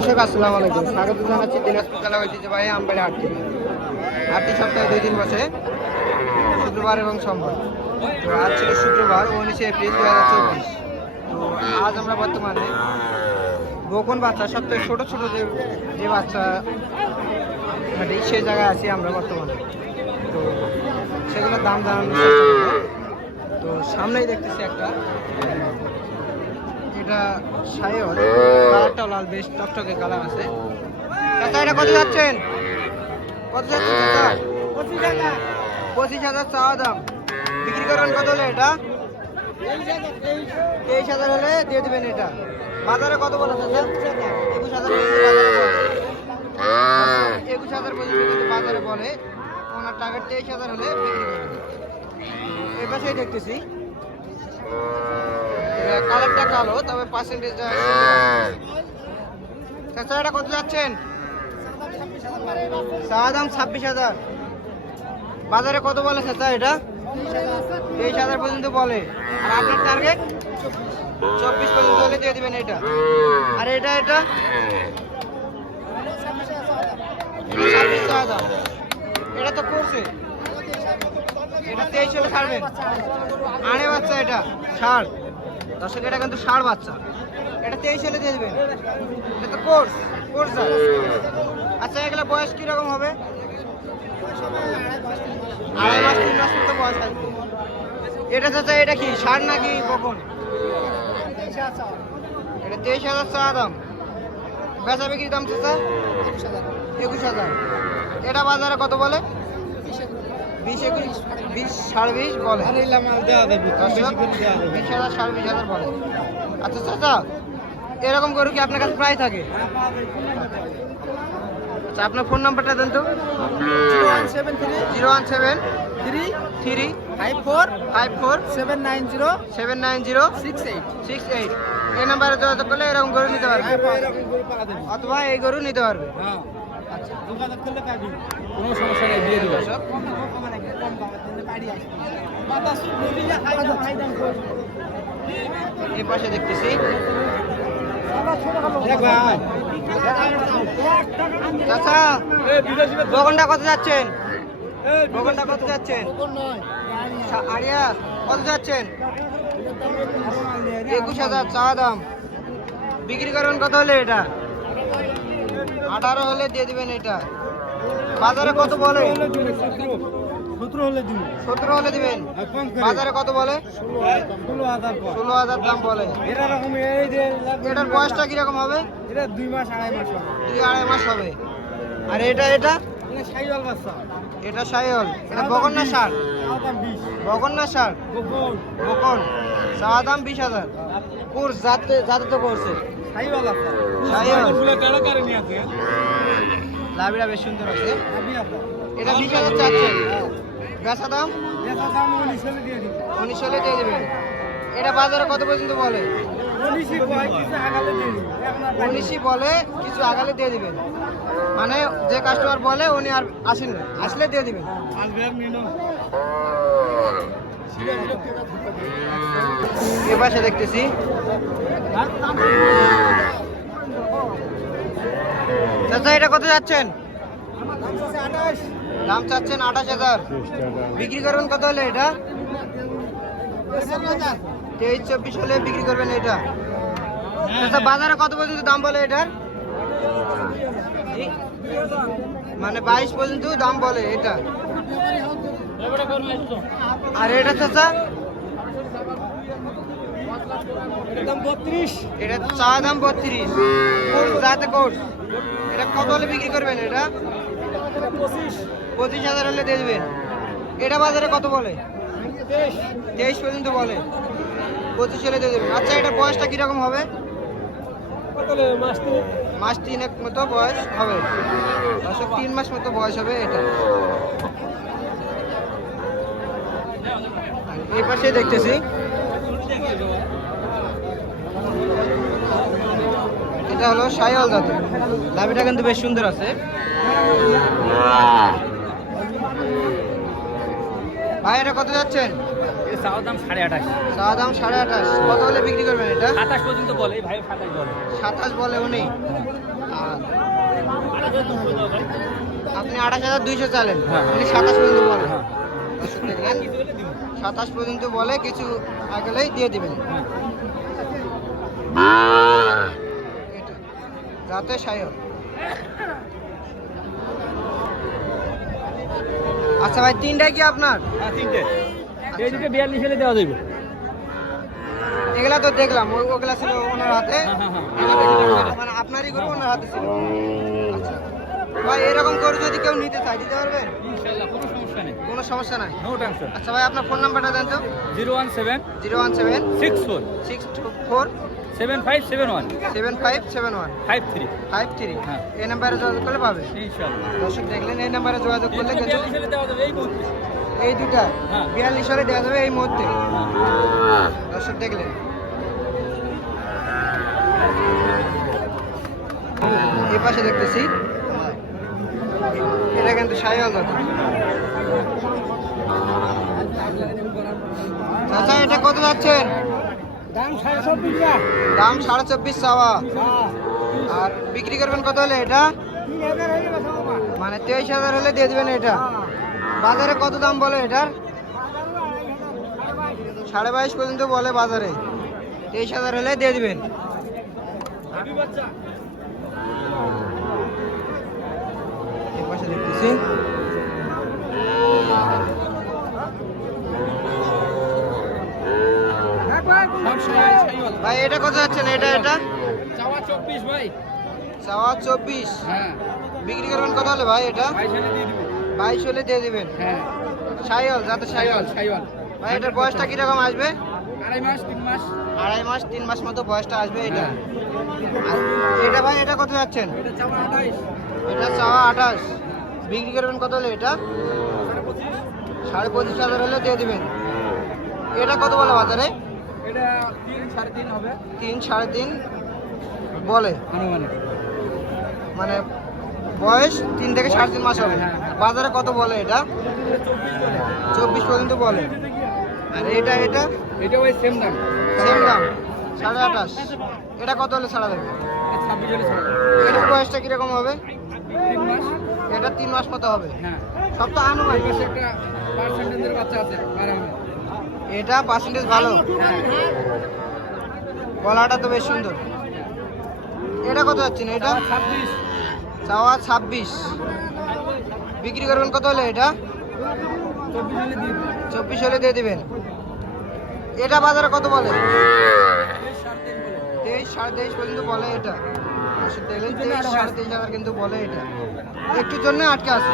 দর্শক আসসালামু আলাইকুম, স্বাগত জানাচ্ছি দিনাজপুর জেলা ঐতিহ্যবাহী আমবাড়ি হাট থেকে। হাটটি সপ্তাহে 2 দিন বসে, শুক্রবার এবং সোমবার। তো আজ ছিল শুক্রবার 19 এপ্রিল 2024। তো আজ আমরা বর্তমানে বকন বাচ্চা সবথেকে ছোট ছোট যে বাচ্চা হাটে সেই জায়গায় আছি আমরা বর্তমানে। তো সেগুলোর দাম জানানোর চেষ্টা করবো। তো সামনেই দেখতেছি একটা, এটা সায়র, কালারটাও লাল, বেশ টকটকে কালার আছে। চাচা এটা কত যাচ্ছেন? কত যাচ্ছেন চাচা? 25,000 চাওয়া দাম। বিক্রি করবেন কত হলে এটা? 23,000 হলে দিয়ে দেবেন। এটা বাজারে কত বলে চাচা? 21,000 বাজারে বলে। 21,000 পর্যন্ত কিন্তু বাজারে বলে। ওনার টার্গেট 23,000 হলে বিক্রি করবেন। এই পাশেই দেখতেছি কালারটা কালো, তবে পার্সেন্টেজটা। চাচা এটা কত যাচ্ছেন? চাওয়া দাম 26,000। বাজারে কত বলে চাচা? এটা 23,000 পর্যন্ত বলে। আর আপনার টার্গেট 24 পর্যন্ত হলে দিয়ে দিবেন এটা। আর এটা 26 চাওয়া দাম। এটা তো করছে, এটা 23 হলে ছাড়বেন। আড়ে বাচ্চা, এটা ষাঁড়। দর্শক এটা কিন্তু ষাঁড় বাচ্চা, এটা 23 হলে দিয়ে দেবেন। এটা তো কোর্স যায়। আচ্ছা এগুলো বয়স কিরকম হবে? 2.5 মাস 3 মাস মতো বয়স আসবে। এটা চাচা এটা কি ষাঁড় নাকি বকন? এটা 23,000 চাওয়া দাম। বেচা বিক্রির দাম চাচা 21,000। এটা বাজারে কত বলে? 20, 21, 20, 20.5 বলে। 20,000, 20,500 বলে। আচ্ছা চাচা এরকম গরু কি আপনার কাছে প্রায় থাকে? আচ্ছা আপনার ফোন নাম্বারটা দেন তো। 0173054547907906868। এই নাম্বারে যোগাযোগ করলে এরকম গরু নিতে পারবে, অথবা এই গরু নিতে পারবে। আচ্ছা কোনো সমস্যা নেই, দিয়ে দেবো। এই পাশে দেখতেছি চাচা বকনটা কত যাচ্ছেন? বকনটা কত যাচ্ছেন? আরিয়া কত যাচ্ছেন? 21,000 চাওয়া দাম। বিক্রি করবেন কত হলে? এটা 18 হলে দিয়ে দিবেন। এটা বাজারে কত বলে? 17 হলে দিবেন। বাজারে কত বলে? 16,000 দাম বলে। এটার বয়সটা কিরকম হবে? 2-2.5 মাস হবে। আর এটা এটা সাইওয়াল। এটা বকন না ষাঁড়? বকন না ষাঁড়? বকন। চাওয়া দাম 20,000। কোর্স যাতে তো করছে লাভিটা বেশ সুন্দর আছে। এটা 20,000 চাচ্ছেন। বেচা দাম 19 হলে দিয়ে দেবেন। এটা বাজারে কত পর্যন্ত বলে? 19 বলে, কিছু আগালে দিয়ে দিবেন। মানে যে কাস্টমার বলে উনি আর আসেন না, আসলে দিয়ে দিবেন। এ পাশে দেখতেছি চাচা এটা কত যাচ্ছেন? দাম চাচ্ছেন 28,000। বিক্রি করবেন কত হলে? এটা 23-24 হলে বিক্রি করবেন। এটা আচ্ছা বাজারে কত পর্যন্ত দাম বলে এটার? মানে 22 পর্যন্ত দাম বলে এটা। আর এটা চাচা এটা চা দাম 32। যাতে কোর্স। এটা কত হলে বিক্রি করবেন? এটা 25,000 হলে দিয়ে দেবেন। এটা বাজারে কত বলে? 23 পর্যন্ত বলে। 25 হলে দিয়ে দেবেন। আচ্ছা এটা বয়সটা কিরকম হবে? মাস 3 মতো বয়স হবে। 3 মাস মতো বয়স হবে এটা। এই পাশে দেখতেছি এটা হলো সাইওয়াল জাতের। লাভিটা কিন্তু বেশ সুন্দর আছে। ভাই এটা কত যাচ্ছেন? এর চাওয়ার দাম 28.5। চাওয়া দাম 28.5। কত হলে বিক্রি করবেন এটা? 27 পর্যন্ত বলে, এই ভাই 27 বলে। 27 বলে উনি। আর আপনি 28,200 চালেন, হ্যাঁ। উনি 27 পর্যন্ত বলে। হ্যাঁ। দর্শক দেখলেন, কিছু হলে দিব। 27 পর্যন্ত বলে, কিছু আগলেই দিয়ে দিবেন। হ্যাঁ। এটা রাতে সায়র। আচ্ছা ভাই, তিনটাই কি আপনার? হ্যাঁ, 3টে। এই দুটো 42 হলে দেওয়া যাবে। এগুলা তো দেখলাম, ওগুলা ছিল ওনার হাতে। হ্যাঁ, হ্যাঁ, এগুলা দেখলাম, মানে আপনারই গরু ওনার হাতে ছিল। আচ্ছা ভাই, এরকম গরু যদি কেউ নিতে চায় দিতে পারবেন? ইনশাআল্লাহ কোনো সমস্যা নেই। কোনো সমস্যা নাই। No tension. আচ্ছা ভাই, আপনার ফোন নাম্বারটা দেন তো। 017 017 64 624 7571 7571 53। 53। হ্যাঁ। এই নাম্বারে যোগাযোগ করলে পাবে। ইনশাআল্লাহ। দর্শক দেখলেন, এই নাম্বারে যোগাযোগ করলে কিন্তু 42 হলে দেওয়া যাবে এই মুহূর্তে। এই দুটা হ্যাঁ। 42 সালে দেওয়া যাবে এই মুহূর্তে। দর্শক দেখলেন, এই পাশে দেখতেছি, এটা কিন্তু শাহিওয়াল দাদা। চাচা, এটা কত যাচ্ছেন? দাম 24.5 দাম 24.5 চাওয়া। আর বিক্রি করবেন কত হলে এটা? মানে 23,000 হলে দিয়ে দিবেন এটা। বাজারে কত দাম বলে এটার? 22.5 পর্যন্ত বলে বাজারে। 23,000 হলে দিয়ে দিবেন। এই পাশে দেখতেছি, ভাই এটা কত যাচ্ছেন? এটা চাওয়া 24 ভাই। চাওয়া 24। হ্যাঁ, বিক্রি করবেন কত হলে ভাই এটা? 22 হলে দিয়ে দিব। 22 হলে দিয়ে দিবেন। হ্যাঁ, শাহিওয়াল, যাতে শাহিওয়াল। শাইওয়াল। ভাই এটার বয়সটা কিরকম আসবে? 2.5 মাস 3 মাস। 2.5 মাস 3 মাস মতো বয়সটা আসবে এটা। আর এটা ভাই, এটা কত যাচ্ছেন? এটা চাওয়া 28। এটা চাওয়া 28। বিক্রি করবেন কত হলে এটা? 25,500 হলে দিয়ে দিবেন। এটা কত বলে বাজারে? এটা 3 3.5 হবে 3 3.5 বলে। আনুমানিক। মানে বয়স 3 থেকে 3.5 মাস হবে। হ্যাঁ, হ্যাঁ। বাজারে কত বলে এটা? 24 পর্যন্ত বলে। আর এটা এটা ওই সেম দাম। সেম দাম 28.5। এটা কত হলে ছাড়া দেবে? 26 হলে ছাড়া। এটার বয়সটা কিরকম হবে? 3 মাস। এটা 3 মাস মতো হবে। হ্যাঁ, সব তো এই আনুমানিক। পাশে একটা পার্সেন্টেজের বাচ্চা আছে আরামে। এটা পার্সেন্টেজ ভালো, হ্যাঁ, গলাটা তো বেশ সুন্দর। এটা কত যাচ্ছে না এটা? 26। চাওয়া 26। বিক্রি করবেন কত হলে এটা? 24 হলে দিয়ে দিন। 24 হলে দিয়ে দিবেন। এটা বাজারে কত বলে? 23 23.5 পর্যন্ত বলে এটা। দেখলেন, 23 23.5 কিন্তু বলে এটা। একটুর জন্য আটকে আছে।